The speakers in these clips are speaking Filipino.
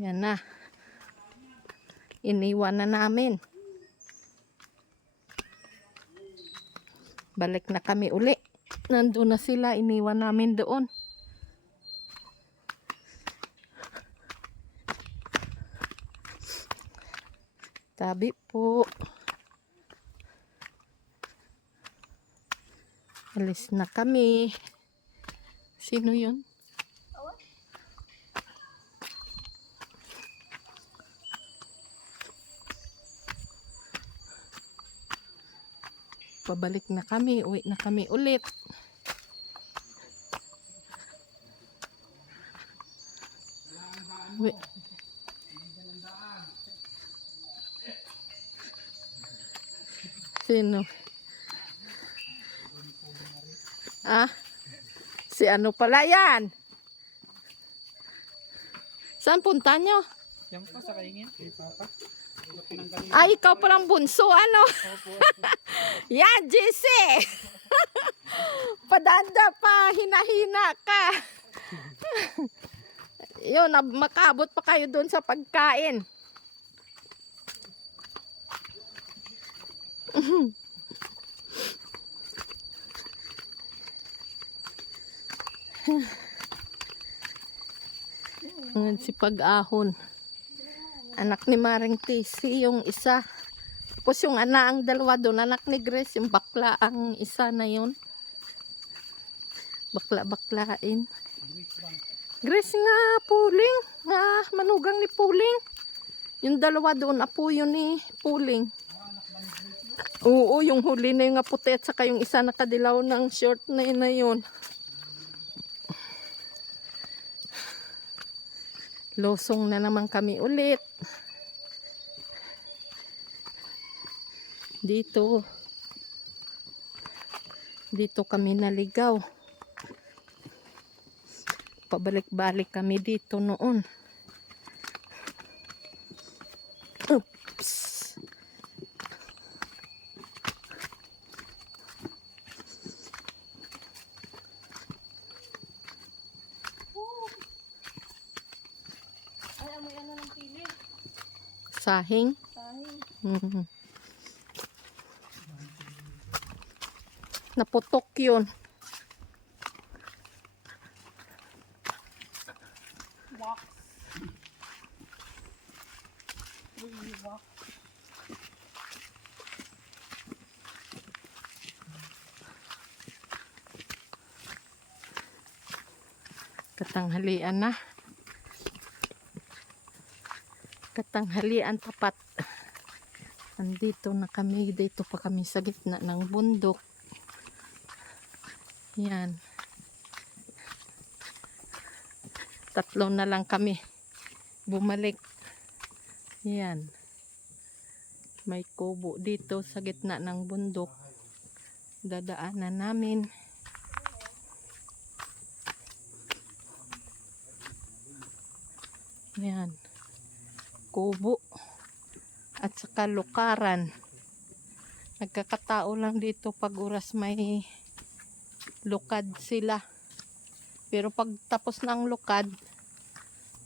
Yan na. Iniwan na namin. Balik na kami uli. Nandun na sila. Iniwan namin doon. Tabi po. Alis na kami. Sino yun? Pabalik na kami. Uwi na kami ulit. Uwi. Sino? Ah? Si ano pala yan? Saan punta nyo? Yan po sa kaingin, kay Papa. Ay, ikaw palang bunso, ano? Yan, JC! Padanda pa, hinahina ka. Yun, makabot pa kayo doon sa pagkain. Si Pag-ahon. Anak ni Maring TC yung isa. Tapos yung ang dalawa doon, anak ni Grace, yung bakla ang isa na yun. Bakla-baklain. Grace nga, Puling. Nga, manugang ni Puling. Yung dalawa doon, apo yun ni Puling. Oo, yung huli na yung puti at saka yung isa nakadilaw ng short na yun. Losong na naman kami ulit. Dito kami naligaw. Pabalik-balik kami dito noon. Oops. Ay, amoy ano ng pili? Sahing. Sahing. Naputok yun. Wax. Wax. Katanghalian na. Katanghalian tapat. Andito na kami. Dito pa kami sa gitna ng bundok. Yan. 3 na lang kami. Bumalik. Yan. May kubo dito sa gitna ng bundok. Dadaanan namin. Yan. Kubo. At saka lukaran. Nagkakatao lang dito pag oras may lukad sila. Pero pag tapos ng lukad,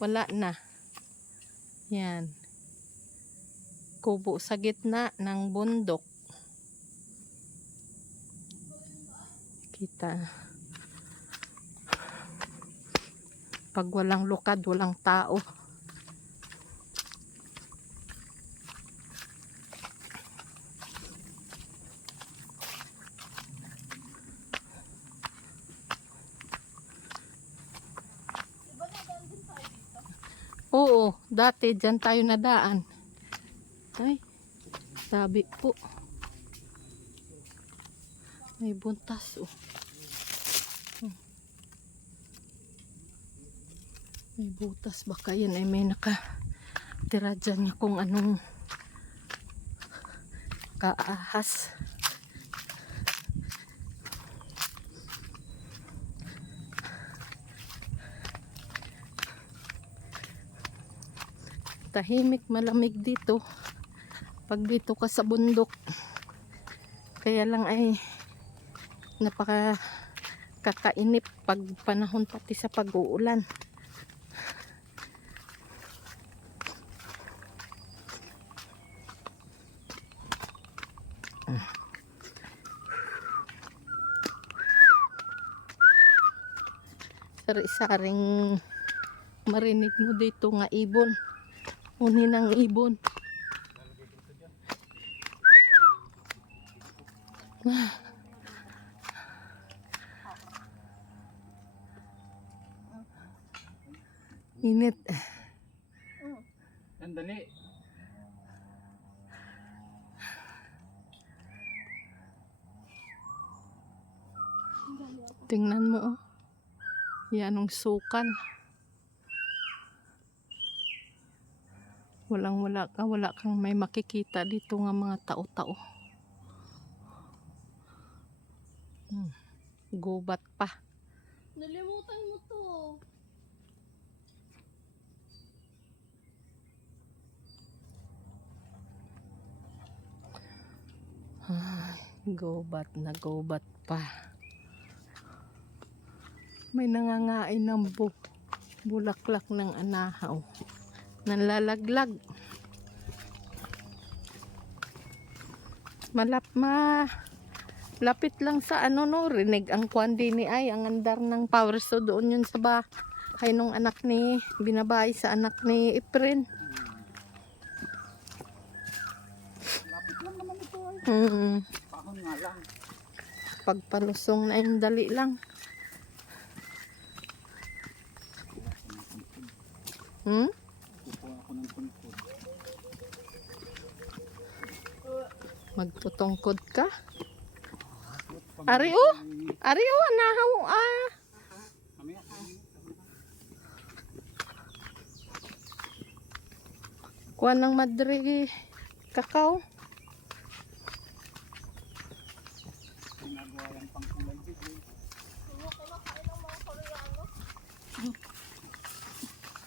wala na. Yan. Kubo sa gitna ng bundok. Kita. Pag walang lukad, walang tao. Oo, dati dyan tayo nadaan. Ay, sabi po. May buntas oh. May butas, baka yan ay may nakatira dyan niya kung anong kaahas. Tahimik, malamig dito pag dito ka sa bundok. Kaya lang ay napaka kakainip pag panahon pati sa pag-uulan. sari-saring marinig mo dito nga ibon. Uni ng ibon. Init. Sandali. Tingnan mo oh. Yan ang sukal. Wala kang may makikita dito nga mga tao-tao. Gubat pa. Nalimutan mo to. Gubat na gubat pa. May nangangain ng bulaklak ng anahaw. Nanlalaglag. Lapit lang sa ano no, rinig ang kwandi ni ay, ang andar ng power so doon yun sa bahay nung anak ni, binabae sa anak ni Efren. Lapit lang naman ito ay. Pahon nga lang. Pagpalusong na yung dali lang. Kukuha ako ng tungkod. Magtutungkod ka? Ari oh, anahaw ah. Mamaya. Kuha ng madre kakao. Ginagawa yan pang kulay bigay.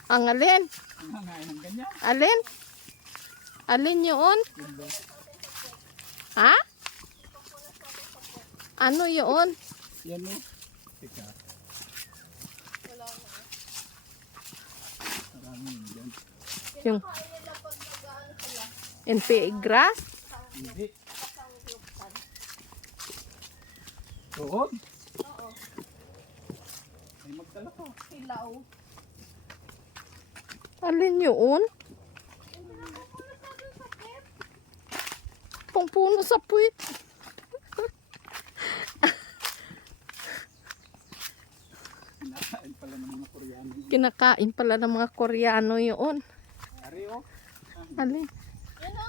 Ang alin? Nangangain ng ganyan. Alin? Alin yun? Ha? Ano yun? Yan o. Teka. Maraming yan. Yung NPA grass? Hindi. Tuhod? Oo. Ay magdala ko. Hilaw. Alin yun? Pangpuno sa puwit. Kinakain pala ng mga Koreano. Kinakain pala ng mga Koreano yun. Ari o. Alin? Yan o.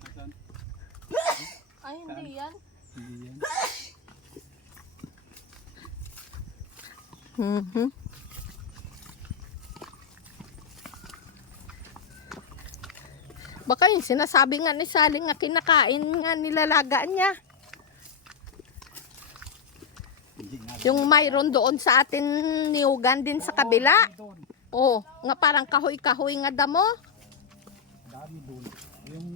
Asan? Ay, hindi yan. Hindi yan. Baka yung sinasabi nga ni Sally nga kinakain nga nilalagaan niya. Hindi nga. Yung mayroon doon sa atin niyugan din sa kabila. Doon. Oh, nga parang kahoy-kahoy nga damo. Dami doon. Yung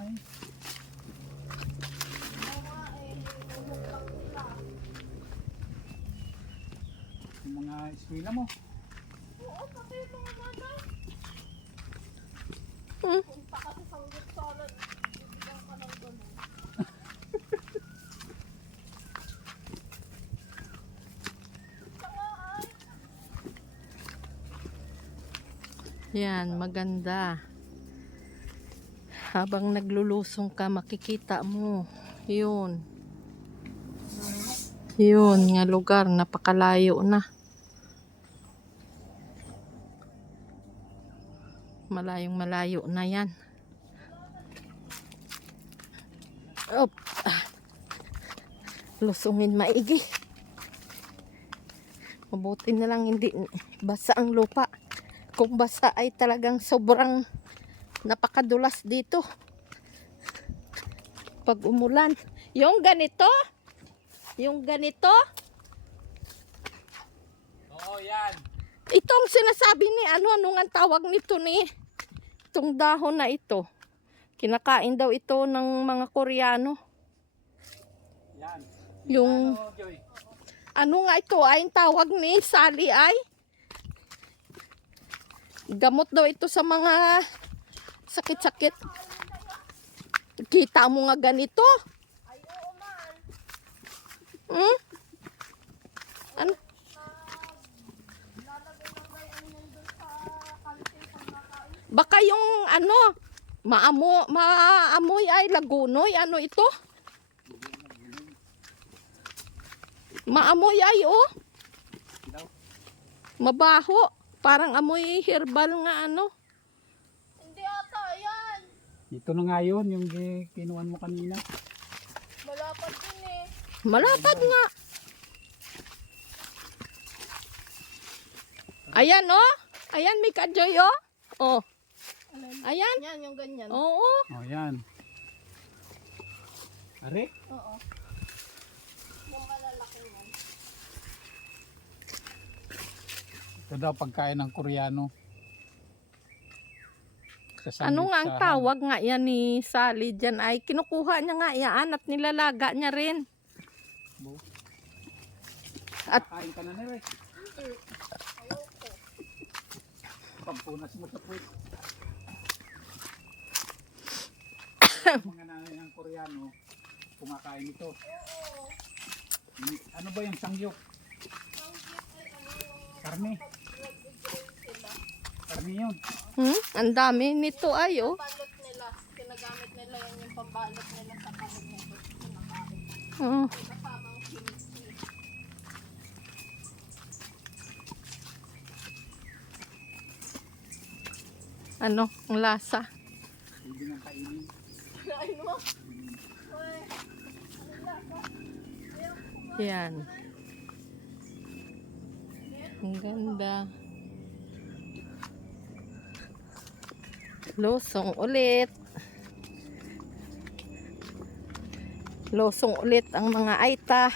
ay. Yung mga eskwela mo. Oo, pati yung mga bata. Hmm. Punta kasi sa solid. Bibigyan ka ng ganun. Yan, maganda. Habang naglulusong ka, makikita mo. Yun. Yun, nga lugar. Napakalayo na. Malayong malayo na yan. Op. Lusungin maigi. Mabuti na lang hindi basa ang lupa. Kung basa ay talagang sobrang napakadulas dito. Pag umulan. Yung ganito? Yung ganito? Oo, yan. Itong sinasabi ni ano nga tawag nito ni itong dahon na ito. Kinakain daw ito ng mga Koreano. Yan. Yung Ano, Joy? ano nga ito ay tawag ni Sally ay gamot daw ito sa mga sakit-sakit. Kita mo nga ganito? Ay, oo man. Hmm? Ano? Baka yung ano, maamoy ay lagunoy. Ano ito? Maamoy ay oh. Mabaho. Parang amoy herbal nga ano. Hindi ata, yan. Ito na nga yun, yung kinuhan mo kanina. Malapad din eh. Malapad nga. Ayan oh. Ayan may kadyoy oh. Oh. Ayan. Yan, yung ganyan. Oo. O yan. Are? Oo. Yung malalaki yan. Ito daw pagkain ng Koreano. Ano nga ang tawag nga yan ni Sally dyan ay kinukuha niya nga yan at nilalaga niya rin. At kain ka na nila eh. Pampunas mo sa puwit. Mga nanay ng Koreano, kumakain ito. Ano ba yung sangyok? Karne. Karne yun. Ang dami nito ay oh. Balot nila. Ginagamit nila yan yung pambalot nila sa kahit nito. Kumakain. Oo. Kasamang chemistry. Ano, ang lasa. Hindi nga kainin. Ay mo. Yan. Ang ganda. Losong ulit. Losong ulit ang mga aita.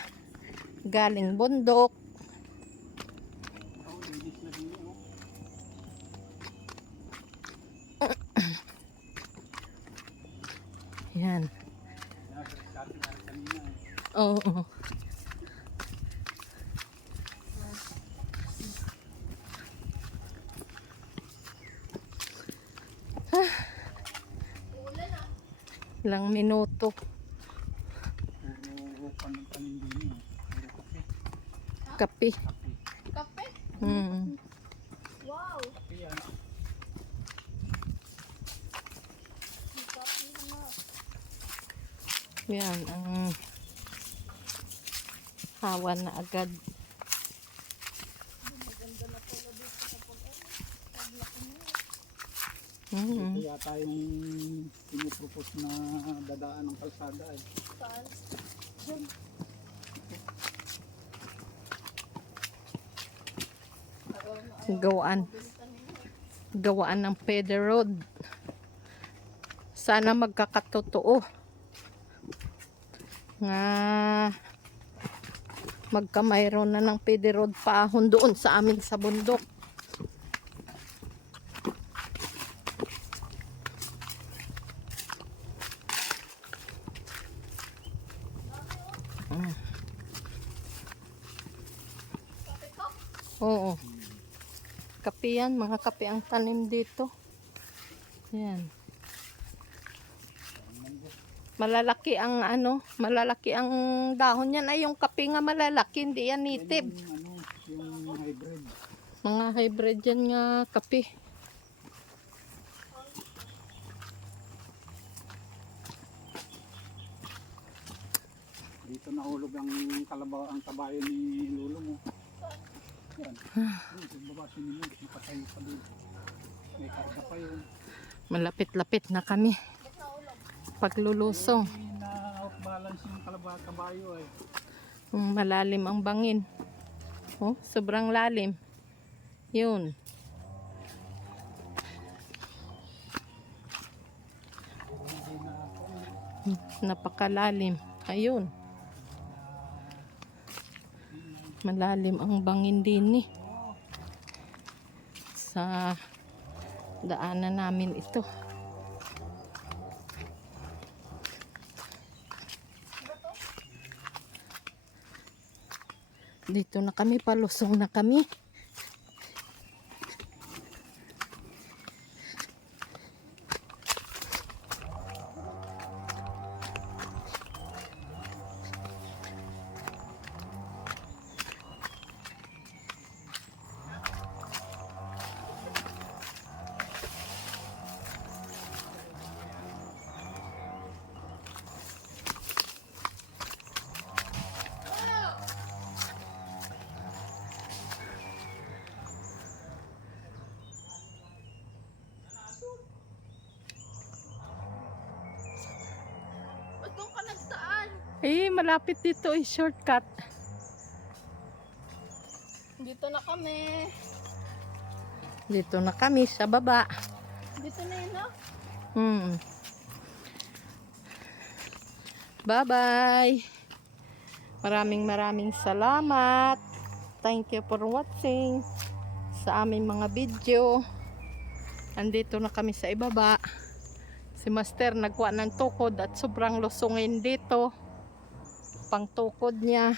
Galing bundok. Oh, ladies na din yun. Yan. Sabi nga kanina eh. Oo. Ilang minuto. Puro panin din yun. Puro kape. Kape. Kape? Hmm. Wow. Kape yan. Kape na. Yan ang hawa na agad. Hmm. Ito yata yung pinupropose na dadaan ng kalsada eh. Saan? Gawaan ng Peder Road. Sana magkakatotoo nga magkamayroon na ng Peder Road paahon doon sa amin sa bundok. Oo. Kape yan, mga kape ang tanim dito. Yan. Malalaki ang ano, malalaki ang dahon yan ay yung kape nga malalaki, hindi yan native. Yung hybrid. Mga hybrid yan nga kape. Dito nahulog ang kalabaw, ang kabayo ni Lolo mo. Yan. Yung baba sinimod, napatay pa doon. May karga pa yun. Malapit-lapit na kami. Paglulusong. Hindi na out-balance yung kabayo eh. Malalim ang bangin. Oh, sobrang lalim. Yun. Napakalalim. Ayun. Malalim ang bangin din eh. Sa daanan namin ito. Dito na kami, palusong na kami. Malapit dito ay shortcut. Dito na kami. Dito na kami sa baba. Dito na yun, no? Bye-bye. Maraming salamat. Thank you for watching sa aming mga video. Andito na kami sa ibaba. Si Master nagkuha ng tukod at sobrang lusungin dito. Pang tukod niya.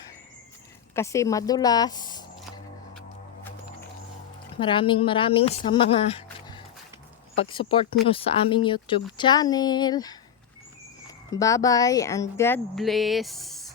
Kasi madulas. Maraming sa mga pag-support nyo sa aming YouTube channel. Bye-bye and God bless.